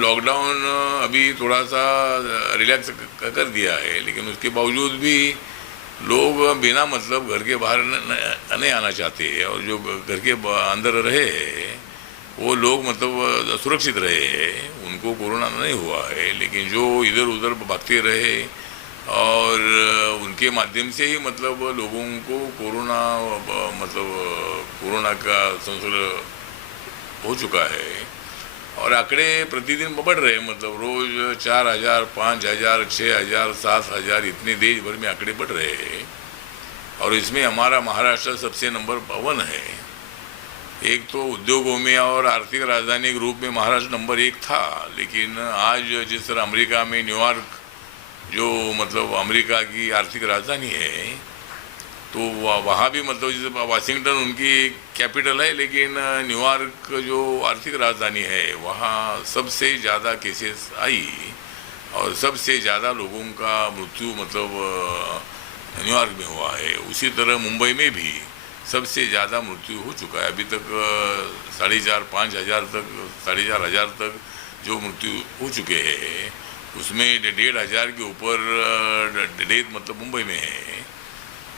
Lockdown अभी थोड़ा सा रिलैक्स कर दिया है, लेकिन उसके बावजूद भी लोग बिना मतलब घर के बाहर नहीं आना चाहते हैं, और जो घर के अंदर रहे वो लोग मतलब सुरक्षित रहे हैं, उनको कोरोना नहीं हुआ है। लेकिन जो इधर उधर भागते रहे और उनके माध्यम से ही मतलब लोगों को कोरोना मतलब कोरोना का संसर्ग हो चुका है। और आंकड़े प्रतिदिन बढ़ रहे हैं, मतलब रोज 4,000, 5,000, 6,000, 7,000 इतने देश भर में आंकड़े बढ़ रहे हैं। और इसमें हमारा महाराष्ट्र सबसे नंबर 1 है। एक तो उद्योगों में और आर्थिक राजधानी के रूप में महाराष्ट्र नंबर 1 था, लेकिन आज जिस तरह अमेरिका में न्यूयॉर्क जो मतलब अमेरिका की आर्थिक राजधानी है, तो वहाँ भी मतलब जैसे वाशिंगटन उनकी कैपिटल है, लेकिन न्यूयॉर्क जो आर्थिक राजधानी है वहाँ सबसे ज़्यादा केसेस आई और सबसे ज़्यादा लोगों का मृत्यु मतलब न्यूयॉर्क में हुआ है। उसी तरह मुंबई में भी सबसे ज़्यादा मृत्यु हो चुका है। अभी तक 4,500-5,000 तक 4,500 तक जो मृत्यु हो चुके हैं, उसमें 1,500 के ऊपर डेथ मतलब मुंबई में है।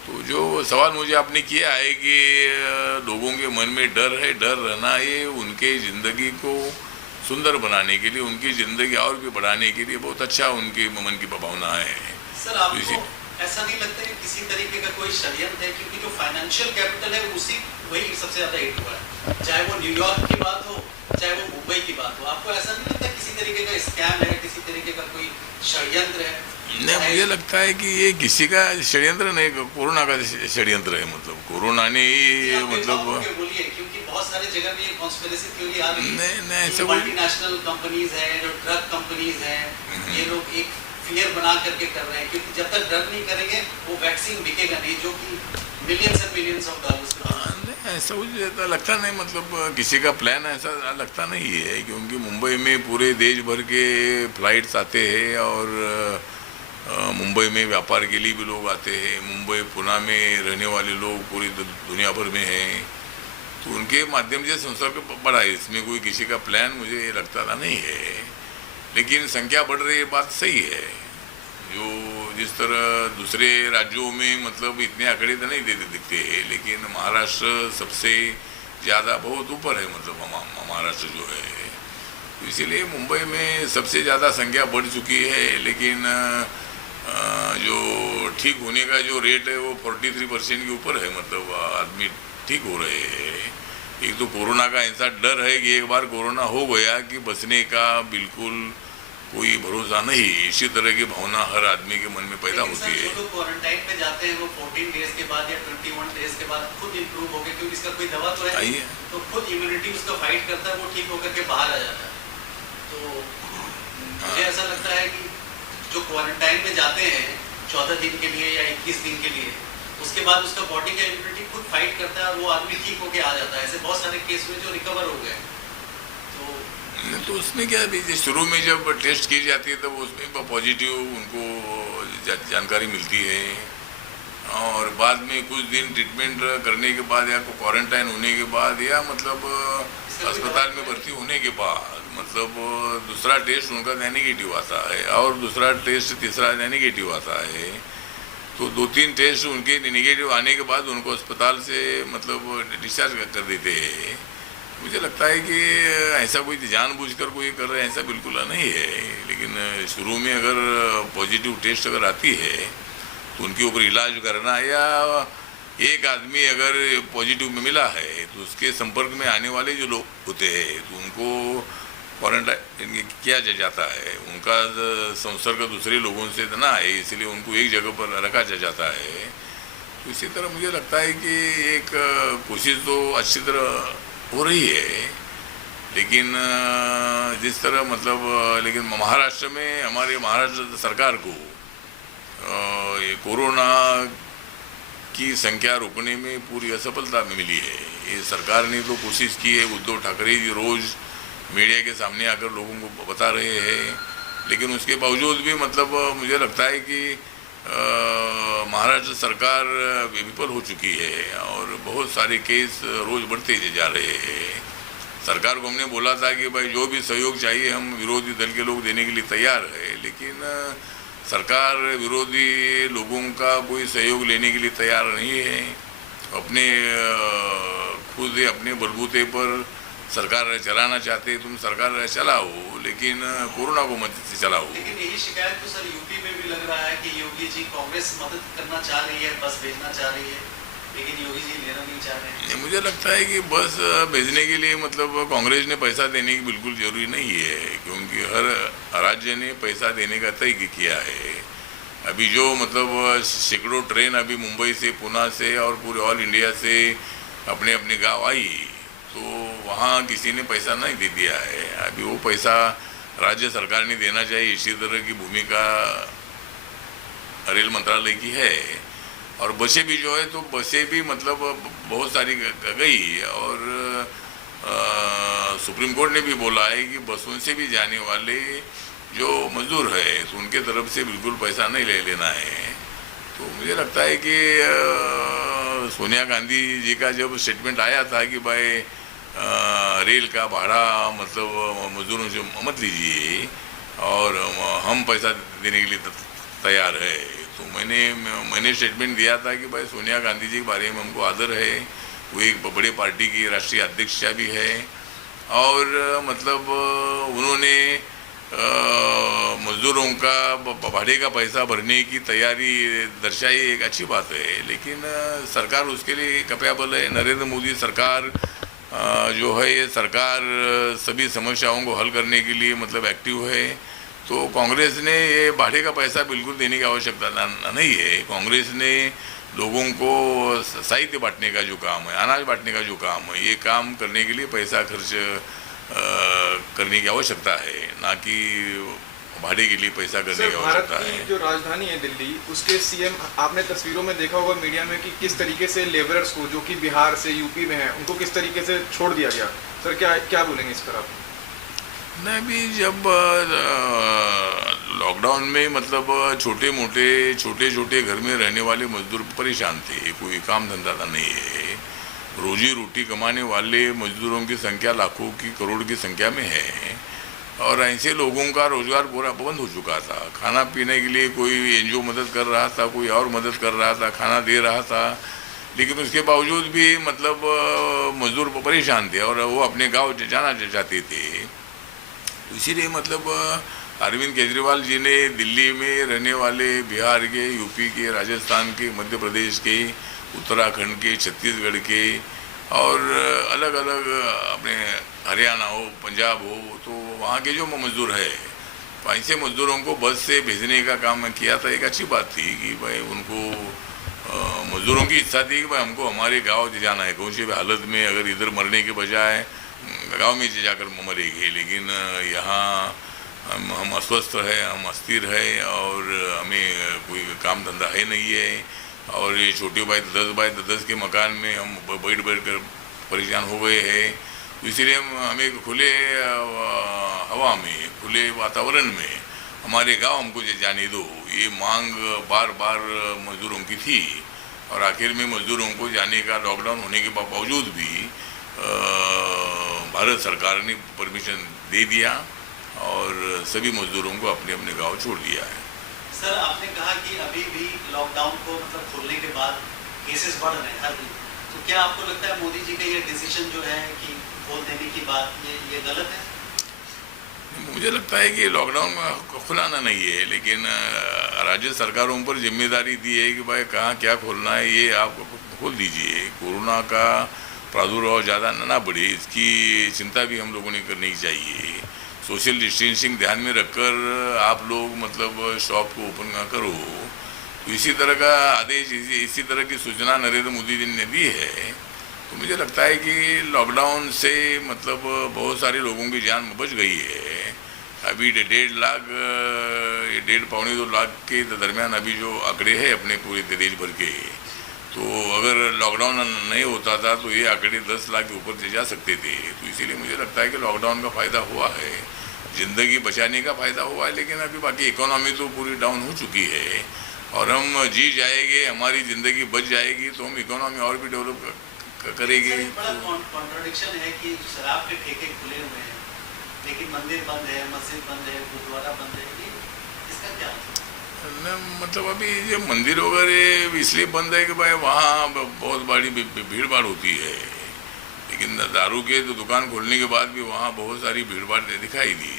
तो जो सवाल मुझे आपने किया है कि लोगों के मन में डर है, डर रहना ये उनके ज़िंदगी को सुंदर बनाने के लिए, उनकी ज़िंदगी और भी बढ़ाने के लिए बहुत अच्छा उनके मन की भावना है। सर, आपको ऐसा नहीं लगता कि किसी तरीके का कोई षड्यंत्र है? क्योंकि जो फाइनेंशियल कैपिटल है उसी वही सबसे ज़्यादा हिट हुआ है, चाहे वो न्यूयॉर्क की बात हो चाहे वो मुंबई की बात हो। आपको ऐसा नहीं लगता किसी तरीके का स्कैम है, किसी तरीके का कोई षड्यंत्र है? नहीं, मुझे लगता है कि ये किसी का षड्यंत्र नहीं, कोरोना का षड्यंत्र है। मतलब कोरोना ने ही मतलब बोलिए, क्योंकि बहुत सारी जगह में ये कॉन्स्पिरेसी थ्योरी आ रही है। नहीं जो मल्टीनेशनल कंपनीज हैं, जो ड्रग कंपनीज हैं, ये लोग एक फियर बना करके कर रहे हैं, क्योंकि जब तक ड्रग नहीं करेंगे वो वैक्सीन बिकेगा नहीं, जो कि millions and millions of dollars का। ऐसा मुझे लगता नहीं, मतलब किसी का प्लान ऐसा लगता नहीं है, क्योंकि मुंबई में पूरे देश भर के फ्लाइट्स आते हैं और मुंबई में व्यापार के लिए भी लोग आते हैं। मुंबई पुणे में रहने वाले लोग पूरी दुनिया भर में हैं, तो उनके माध्यम से संसर्ग बढ़ा है। इसमें कोई किसी का प्लान मुझे लगता नहीं है, लेकिन संख्या बढ़ रही है, बात सही है। जो जिस तरह दूसरे राज्यों में मतलब इतने आंकड़े तो नहीं दिखते हैं, लेकिन महाराष्ट्र सबसे ज़्यादा बहुत ऊपर है, मतलब महाराष्ट्र जो है, तो इसीलिए मुंबई में सबसे ज़्यादा संख्या बढ़ चुकी है। लेकिन जो ठीक होने का जो रेट है वो 43% के ऊपर है, मतलब आदमी ठीक हो रहे हैं। एक तो कोरोना का ऐसा डर है कि एक बार कोरोना हो गया कि बचने का बिल्कुल कोई भरोसा नहीं, इसी तरह की भावना हर आदमी के मन में पैदा होती है। जो लोग क्वारंटाइन पे जाते हैं वो 14 डेज के बाद या 21 डेज के बाद खुद इम्प्रूव हो गए, क्योंकि इसका कोई दवा तो है, तो खुद इम्यूनिटी उसका फाइट करता है, वो ठीक होकर के बाहर आ जाता है। तो मुझे ऐसा लगता है कि जो क्वारंटाइन में जाते हैं 14 दिन के लिए या 21 दिन के लिए, उसके बाद उसका बॉडी का इम्यूनिटी खुद फाइट करता है और वो आदमी ठीक होके आ जाता है। ऐसे बहुत सारे केस में जो रिकवर हो गए। तो उसमें क्या है, शुरू में जब टेस्ट की जाती है तब उसमें पॉजिटिव उनको जानकारी मिलती है, और बाद में कुछ दिन ट्रीटमेंट करने के बाद या क्वारंटाइन होने के बाद या मतलब अस्पताल में भर्ती होने के बाद मतलब दूसरा टेस्ट उनका नेगेटिव आता है और दूसरा टेस्ट तीसरा नेगेटिव आता है। तो 2-3 टेस्ट उनके नेगेटिव आने के बाद उनको अस्पताल से मतलब डिस्चार्ज कर देते हैं। मुझे लगता है कि ऐसा कोई जानबूझकर कोई कर रहे हैं ऐसा बिल्कुल नहीं है, लेकिन शुरू में अगर पॉजिटिव टेस्ट अगर आती है तो उनके ऊपर इलाज करना, या एक आदमी अगर पॉजिटिव में मिला है तो उसके संपर्क में आने वाले जो लोग होते हैं तो उनको क्वारंटाइन किया जाता है, उनका संसर्ग दूसरे लोगों से ना है, इसलिए उनको एक जगह पर रखा जाता है। तो इसी तरह मुझे लगता है कि एक कोशिश तो अच्छी तरह हो रही है, लेकिन जिस तरह मतलब लेकिन महाराष्ट्र में हमारे महाराष्ट्र सरकार को ये कोरोना की संख्या रोकने में पूरी असफलता मिली है। ये सरकार ने तो कोशिश की है, उद्धव ठाकरे जी रोज़ मीडिया के सामने आकर लोगों को बता रहे हैं, लेकिन उसके बावजूद भी मतलब मुझे लगता है कि महाराष्ट्र सरकार विफल हो चुकी है और बहुत सारे केस रोज़ बढ़ते जा रहे हैं। सरकार को हमने बोला था कि भाई जो भी सहयोग चाहिए हम विरोधी दल के लोग देने के लिए तैयार है, लेकिन सरकार विरोधी लोगों का कोई सहयोग लेने के लिए तैयार नहीं है। अपने खुद अपने बलबूते पर सरकार चलाना चाहते, तुम सरकार चलाओ लेकिन कोरोना को मत चलाओ। लेकिन यही शिकायत तो सर यूपी में भी लग रहा है कि योगी जी कांग्रेस मदद करना चाह रही है, बस भेजना चाह रही है, लेकिन योगी जी लेना नहीं चाह रहे हैं। मुझे लगता है कि बस भेजने के लिए मतलब कांग्रेस ने पैसा देने की बिल्कुल जरूरी नहीं है, क्योंकि हर राज्य ने पैसा देने का तय किया है। अभी जो मतलब सैकड़ों ट्रेन अभी मुंबई से, पुणे से और पूरे ऑल इंडिया से अपने अपने गाँव आई, तो वहाँ किसी ने पैसा नहीं दे दिया है। अभी वो पैसा राज्य सरकार ने देना चाहिए। इसी तरह की भूमिका रेल मंत्रालय की है। और बसें भी जो है, तो बसें भी मतलब बहुत सारी गई, और सुप्रीम कोर्ट ने भी बोला है कि बसों से भी जाने वाले जो मजदूर है तो उनके तरफ से बिल्कुल पैसा नहीं लेना है। तो मुझे लगता है कि सोनिया गांधी जी का जब स्टेटमेंट आया था कि भाई रेल का भाड़ा मतलब मजदूरों से मत लीजिए और हम पैसा देने के लिए तैयार है, तो मैंने स्टेटमेंट दिया था कि भाई सोनिया गांधी जी के बारे में हमको आदर है, वो एक बड़े पार्टी की राष्ट्रीय अध्यक्षा भी है, और मतलब उन्होंने मजदूरों का भाड़े का पैसा भरने की तैयारी दर्शाई, एक अच्छी बात है। लेकिन सरकार उसके लिए कैपेबल है। नरेंद्र मोदी सरकार जो है, ये सरकार सभी समस्याओं को हल करने के लिए मतलब एक्टिव है। तो कांग्रेस ने ये भाड़े का पैसा बिल्कुल देने की आवश्यकता नहीं है। कांग्रेस ने लोगों को साहित्य बांटने का जो काम है, अनाज बांटने का जो काम है, ये काम करने के लिए पैसा खर्च करने की आवश्यकता है, ना कि भाड़े के लिए पैसा करने की आवश्यकता है। जो राजधानी है दिल्ली, उसके सीएम आपने तस्वीरों में देखा होगा मीडिया में कि किस तरीके से लेबरर्स को जो कि बिहार से, यूपी में हैं, उनको किस तरीके से छोड़ दिया गया। सर क्या बोलेंगे इस पर आप? नहीं, अभी जब लॉकडाउन में मतलब छोटे छोटे घर में रहने वाले मजदूर परेशान थे, कोई काम धंधा था नहीं है, रोजी रोटी कमाने वाले मजदूरों की संख्या लाखों की, करोड़ की संख्या में है, और ऐसे लोगों का रोजगार पूरा बंद हो चुका था। खाना पीने के लिए कोई एनजीओ मदद कर रहा था, कोई और मदद कर रहा था, खाना दे रहा था, लेकिन उसके बावजूद भी मतलब मजदूर परेशान थे और वो अपने गांव जाना चाहते थे। इसीलिए मतलब अरविंद केजरीवाल जी ने दिल्ली में रहने वाले बिहार के, यूपी के, राजस्थान के, मध्य प्रदेश के, उत्तराखंड के, छत्तीसगढ़ के और अलग अलग अपने हरियाणा हो, पंजाब हो, तो वहाँ के जो मजदूर है, ऐसे मजदूरों को बस से भेजने का काम किया था। एक अच्छी बात थी कि भाई उनको मजदूरों की इच्छा थी कि भाई हमको हमारे गांव जाना है, कौन सी भी हालत में, अगर इधर मरने के बजाय गांव में जाकर मरेंगे। लेकिन यहाँ हम अस्वस्थ है, हम अस्थिर है और हमें कोई काम धंधा है नहीं है, और ये छोटे बाय 10 के मकान में हम बैठ कर परेशान हो गए हैं। तो इसीलिए हमें खुले हवा में, खुले वातावरण में हमारे गांव हमको जाने दो, ये मांग बार बार मजदूरों की थी। और आखिर में मजदूरों को जाने का लॉकडाउन होने के बावजूद भी भारत सरकार ने परमिशन दे दिया और सभी मजदूरों को अपने अपने गांव छोड़ दिया है। सर, आपने कहा कि अभी भी लॉकडाउन को मतलब खोलने के बाद केसेस बढ़ रहे हैं हर दिन, तो क्या आपको लगता है मोदी जी का ये डिसीजन जो है कि खोल देने की बात, ये गलत है? मुझे लगता है कि लॉकडाउन खुलाना नहीं है, लेकिन राज्य सरकारों पर जिम्मेदारी दी है कि भाई कहाँ क्या खोलना है, ये आप खोल दीजिए। कोरोना का प्रादुर्भाव ज़्यादा ना बढ़े, इसकी चिंता भी हम लोगों ने करनी चाहिए। सोशल डिस्टेंसिंग ध्यान में रखकर आप लोग मतलब शॉप को ओपन ना करो। तो इसी तरह का आदेश, इसी तरह की सूचना नरेंद्र मोदी जी ने दी है। तो मुझे लगता है कि लॉकडाउन से मतलब बहुत सारे लोगों की जान बच गई है। अभी 1.5 लाख, 1.5-2 लाख के दरमियान अभी जो आंकड़े हैं अपने पूरे देश भर के, तो अगर लॉकडाउन नहीं होता था तो ये आंकड़े 10 लाख के ऊपर से जा सकते थे। तो इसीलिए मुझे लगता है कि लॉकडाउन का फ़ायदा हुआ है, ज़िंदगी बचाने का फ़ायदा हुआ है। लेकिन अभी बाकी इकोनॉमी तो पूरी डाउन हो चुकी है और हम जी जाएंगे, हमारी ज़िंदगी बच जाएगी तो हम इकोनॉमी और भी डेवलप करेंगे। सर, एक बड़ा कॉन्ट्रडिक्शन है कि शराब के ठेके खुले हुए हैं लेकिन मंदिर बंद है, मस्जिद बंद है, गुरुद्वारा बंद है, इसका क्या न मतलब अभी ये मंदिर वगैरह इसलिए बंद है कि भाई वहाँ बहुत बड़ी भीड़ भाड़ होती है, लेकिन दारू के तो दुकान खोलने के बाद भी वहाँ बहुत सारी भीड़ भाड़ दिखाई दी।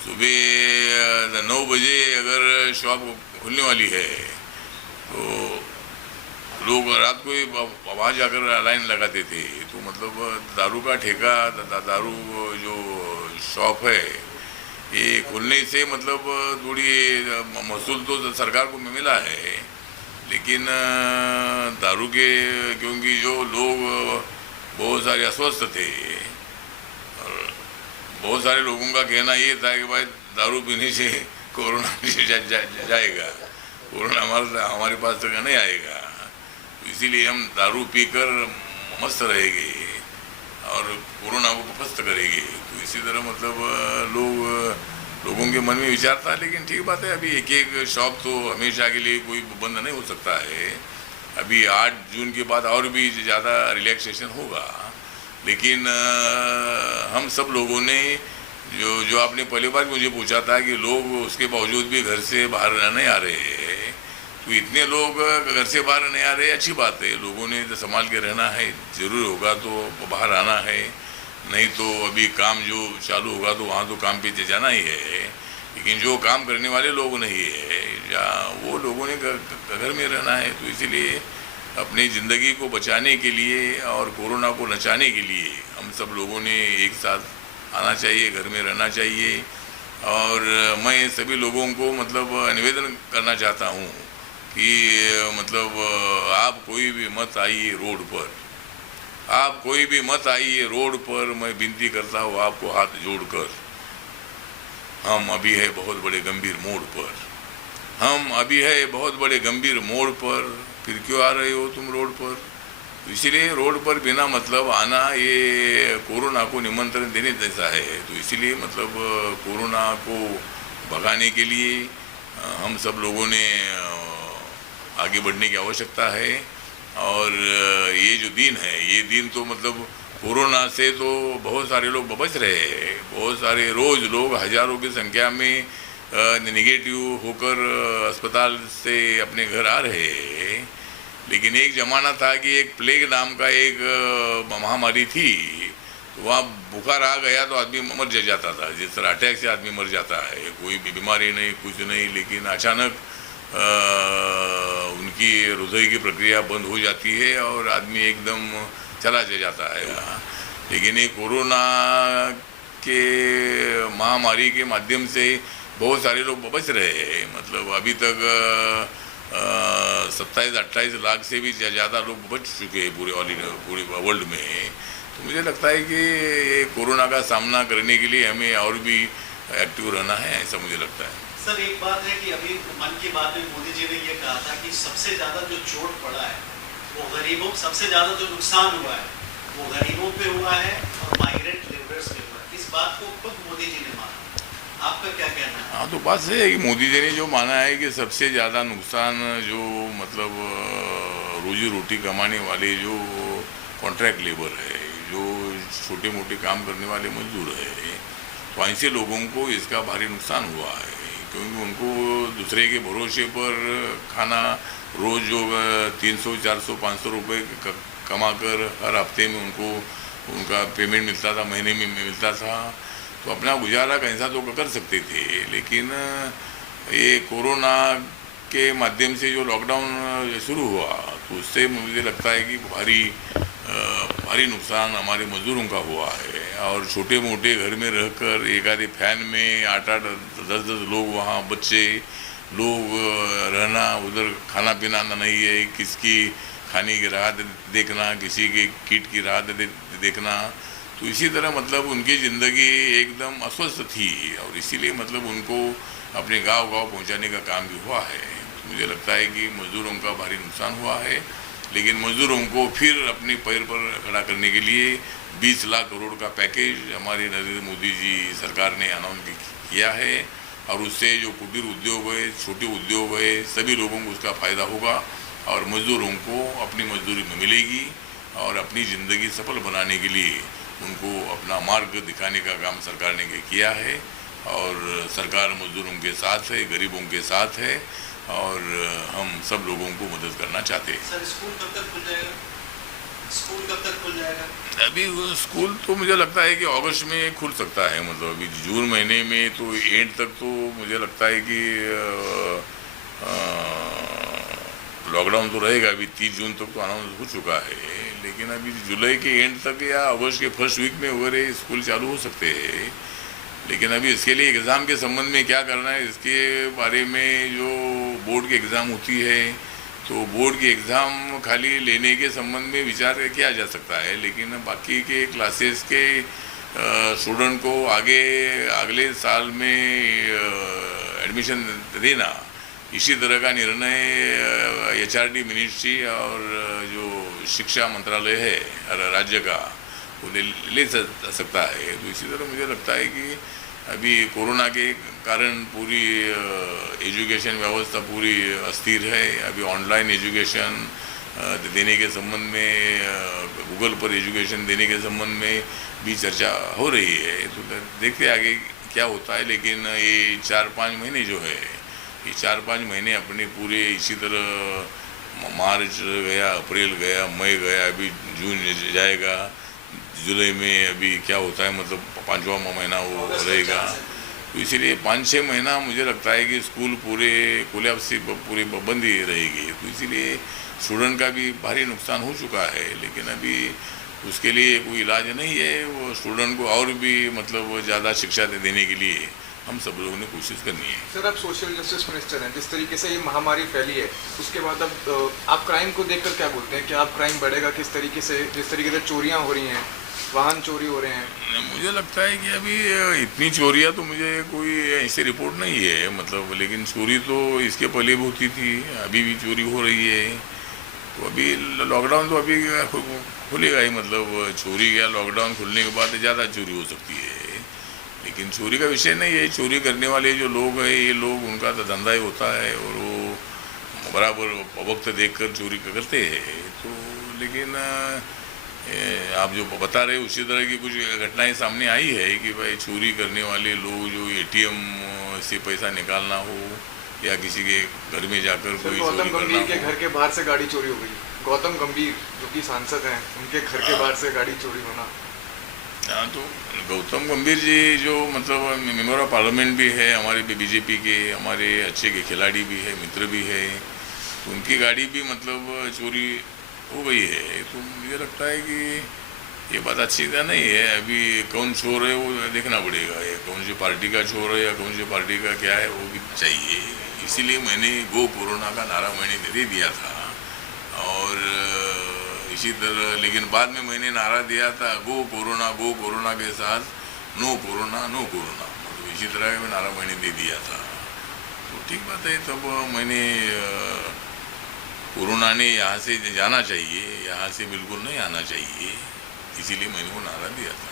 सुबह 9 बजे अगर शॉप खुलने वाली है तो लोग रात को ही वहाँ जाकर लाइन लगाते थे। तो मतलब दारू का ठेका, दारू जो शॉप है ये खुलने से मतलब थोड़ी महसूल तो सरकार को मिला है, लेकिन दारू के क्योंकि जो लोग बहुत सारे अस्वस्थ थे और बहुत सारे लोगों का कहना ये था कि भाई दारू पीने से कोरोना जाएगा, कोरोना हमारे पास तक नहीं आएगा, तो इसीलिए हम दारू पीकर मस्त रहेंगे और कोरोना को पस्त करेंगे। तो इसी तरह मतलब लोगों के मन में विचार था। लेकिन ठीक बात है, अभी एक एक शॉप तो हमेशा के लिए कोई बंद नहीं हो सकता है। अभी 8 जून के बाद और भी ज़्यादा रिलैक्सेशन होगा, लेकिन हम सब लोगों ने जो आपने पहली बार मुझे पूछा था कि लोग उसके बावजूद भी घर से बाहर नहीं आ रहे हैं, तो इतने लोग घर से बाहर नहीं आ रहे, अच्छी बात है। लोगों ने तो संभाल के रहना है, ज़रूर होगा तो बाहर आना है, नहीं तो अभी काम जो चालू होगा तो वहाँ तो काम पे जाना ही है। लेकिन जो काम करने वाले लोग नहीं है या वो लोगों ने घर में रहना है, तो इसीलिए अपनी ज़िंदगी को बचाने के लिए और कोरोना को नचाने के लिए हम सब लोगों ने एक साथ आना चाहिए, घर में रहना चाहिए। और मैं सभी लोगों को मतलब निवेदन करना चाहता हूँ कि मतलब आप कोई भी मत आइए रोड पर, आप कोई भी मत आइए रोड पर, मैं विनती करता हूँ आपको हाथ जोड़कर। हम अभी है बहुत बड़े गंभीर मोड़ पर, हम अभी है बहुत बड़े गंभीर मोड़ पर, फिर क्यों आ रहे हो तुम रोड पर? तो इसीलिए रोड पर बिना मतलब आना ये कोरोना को निमंत्रण देने जैसा है। तो इसीलिए मतलब कोरोना को भगाने के लिए हम सब लोगों ने आगे बढ़ने की आवश्यकता है। और ये जो दिन है, ये दिन तो मतलब कोरोना से तो बहुत सारे लोग बच रहे हैं, बहुत सारे रोज़ लोग हज़ारों की संख्या में नेगेटिव होकर अस्पताल से अपने घर आ रहे हैं। लेकिन एक ज़माना था कि एक प्लेग नाम का एक महामारी थी, तो वहाँ बुखार आ गया तो आदमी मर जाता था, जिस तरह अटैक से आदमी मर जाता है, कोई भी बीमारी नहीं, कुछ नहीं, लेकिन अचानक उनकी हृदय की प्रक्रिया बंद हो जाती है और आदमी एकदम चला जाता है। लेकिन ये कोरोना के महामारी के माध्यम से बहुत सारे लोग बच रहे हैं। मतलब अभी तक 27-28 लाख से भी ज़्यादा लोग बच चुके हैं पूरे वर्ल्ड में। तो मुझे लगता है कि ये कोरोना का सामना करने के लिए हमें और भी एक्टिव रहना है, ऐसा मुझे लगता है। सर, एक बात है कि अभी मन की बात में मोदी जी ने ये कहा था कि सबसे ज़्यादा जो चोट पड़ा है वो गरीबों, सबसे ज़्यादा जो नुकसान हुआ है वो गरीबों पे हुआ है और माइग्रेंट लेबरर्स पे हुआ है। इस बात को खुद मोदी जी ने माना, आपका क्या कहना है? हाँ, तो बात सही है कि मोदी जी ने जो माना है कि सबसे ज़्यादा नुकसान जो मतलब रोजी रोटी कमाने वाले जो कॉन्ट्रैक्ट लेबर है, जो छोटे मोटे काम करने वाले मजदूर है, तो ऐसे लोगों को इसका भारी नुकसान हुआ है। क्योंकि उनको दूसरे के भरोसे पर खाना रोज़ जो 300, 400, 500 रुपये कमा कर हर हफ्ते में उनको उनका पेमेंट मिलता था, महीने में मिलता था, तो अपना गुजारा कैसा तो कर सकते थे। लेकिन ये कोरोना के माध्यम से जो लॉकडाउन शुरू हुआ तो उससे मुझे लगता है कि भारी नुकसान हमारे मजदूरों का हुआ है। और छोटे मोटे घर में रहकर एक आधे फैन में 8-8, 10-10 लोग, वहाँ बच्चे लोग रहना, उधर खाना पीना नहीं है, किसकी खाने की राहत देखना, किसी के किट की राहत देखना। तो इसी तरह मतलब उनकी ज़िंदगी एकदम अस्वस्थ थी और इसीलिए मतलब उनको अपने गांव-गांव पहुंचाने का काम भी हुआ है। तो मुझे लगता है कि मज़दूरों का भारी नुकसान हुआ है, लेकिन मज़दूरों को फिर अपने पैर पर खड़ा करने के लिए 20 लाख करोड़ का पैकेज हमारे नरेंद्र मोदी जी सरकार ने अनाउंस किया है। और उससे जो कुटीर उद्योग है, छोटे उद्योग है, सभी लोगों को उसका फ़ायदा होगा और मज़दूरों को अपनी मजदूरी में मिलेगी। और अपनी ज़िंदगी सफल बनाने के लिए उनको अपना मार्ग दिखाने का काम सरकार ने किया है। और सरकार मजदूरों के साथ है, गरीबों के साथ है, और हम सब लोगों को मदद करना चाहते हैं। सर स्कूल कब तक खुल जाएगा? स्कूल कब तक खुल जाएगा? अभी स्कूल तो मुझे लगता है कि अगस्त में खुल सकता है, मतलब अभी जून महीने में तो एंड तक तो मुझे लगता है कि लॉकडाउन तो रहेगा। अभी 30 जून तक तो अनाउंस हो चुका है, लेकिन अभी जुलाई के एंड तक या अगस्त के फर्स्ट वीक में वगैरह स्कूल चालू हो सकते हैं। लेकिन अभी इसके लिए एग्ज़ाम के संबंध में क्या करना है, इसके बारे में जो बोर्ड की एग्ज़ाम होती है, तो बोर्ड की एग्ज़ाम खाली लेने के संबंध में विचार किया जा सकता है, लेकिन बाकी के क्लासेस के स्टूडेंट को आगे अगले साल में एडमिशन देना, इसी तरह का निर्णय HRD मिनिस्ट्री और जो शिक्षा मंत्रालय है राज्य का वो ले सकता है। तो इसी तरह मुझे लगता है कि अभी कोरोना के कारण पूरी एजुकेशन व्यवस्था पूरी अस्थिर है। अभी ऑनलाइन एजुकेशन देने के संबंध में, गूगल पर एजुकेशन देने के संबंध में भी चर्चा हो रही है। तो देखते आगे क्या होता है, लेकिन ये 4-5 महीने जो है, ये 4-5 महीने अपने पूरे इसी तरह मार्च गया, अप्रैल गया, मई गया, अभी जून जाएगा, जुलाई में अभी क्या होता है, मतलब 5वां महीना वो रहेगा। तो इसीलिए 5-6 महीना मुझे लगता है कि स्कूल पूरे कोलैप्स से पूरी बंद ही रहेगी। तो इसीलिए स्टूडेंट का भी भारी नुकसान हो चुका है, लेकिन अभी उसके लिए कोई इलाज नहीं है। वो स्टूडेंट को और भी मतलब ज़्यादा शिक्षा देने के लिए हम सब लोगों ने कोशिश करनी है। सर आप सोशल जस्टिस मिनिस्टर हैं, जिस तरीके से ये महामारी फैली है उसके बाद अब आप क्राइम को देखकर क्या बोलते हैं? क्या आप क्राइम बढ़ेगा किस तरीके से? जिस तरीके से चोरियां हो रही हैं, वाहन चोरी हो रहे हैं, मुझे लगता है कि अभी इतनी चोरियां तो मुझे कोई ऐसी रिपोर्ट नहीं है, मतलब, लेकिन चोरी तो इसके पहले भी होती थी, अभी भी चोरी हो रही है। तो अभी लॉकडाउन तो अभी खुलेगा ही, मतलब चोरी या लॉकडाउन खुलने के बाद ज़्यादा चोरी हो सकती है। लेकिन चोरी का विषय नहीं है, चोरी करने वाले जो लोग हैं, ये लोग उनका तो धंधा ही होता है और वो बराबर वक्त देखकर चोरी करते हैं। तो लेकिन आप जो बता रहे उसी तरह की कुछ घटनाएं सामने आई है कि भाई चोरी करने वाले लोग जो ATM से पैसा निकालना हो या किसी के घर में जाकर कोई गौतम चोरी गंभीर के करना हो। घर के बाहर से गाड़ी चोरी हो गई। गौतम गंभीर जो कि सांसद हैं, उनके घर के बाहर से गाड़ी चोरी होना। हाँ, तो गौतम गंभीर जी जो मतलब मेंबर ऑफ पार्लियामेंट भी है हमारे BJP के, हमारे अच्छे के खिलाड़ी भी है, मित्र भी है, तो उनकी गाड़ी भी मतलब चोरी हो गई है। तो मुझे लगता है कि ये बात अच्छी तरह नहीं है। अभी कौन चोर है वो देखना पड़ेगा, ये कौन सी पार्टी का चोर है या कौन सी पार्टी का क्या है वो भी चाहिए। इसीलिए मैंने गो कोरोना का नारा मैंने दे दिया था, और इसी तरह लेकिन बाद में मैंने नारा दिया था गो कोरोना के साथ नो कोरोना, मतलब इसी तरह का नारा मैंने दे दिया था। तो ठीक बात है, तब मैंने कोरोना ने यहाँ से जाना चाहिए, यहाँ से बिल्कुल नहीं आना चाहिए, इसीलिए मैंने वो नारा दिया था।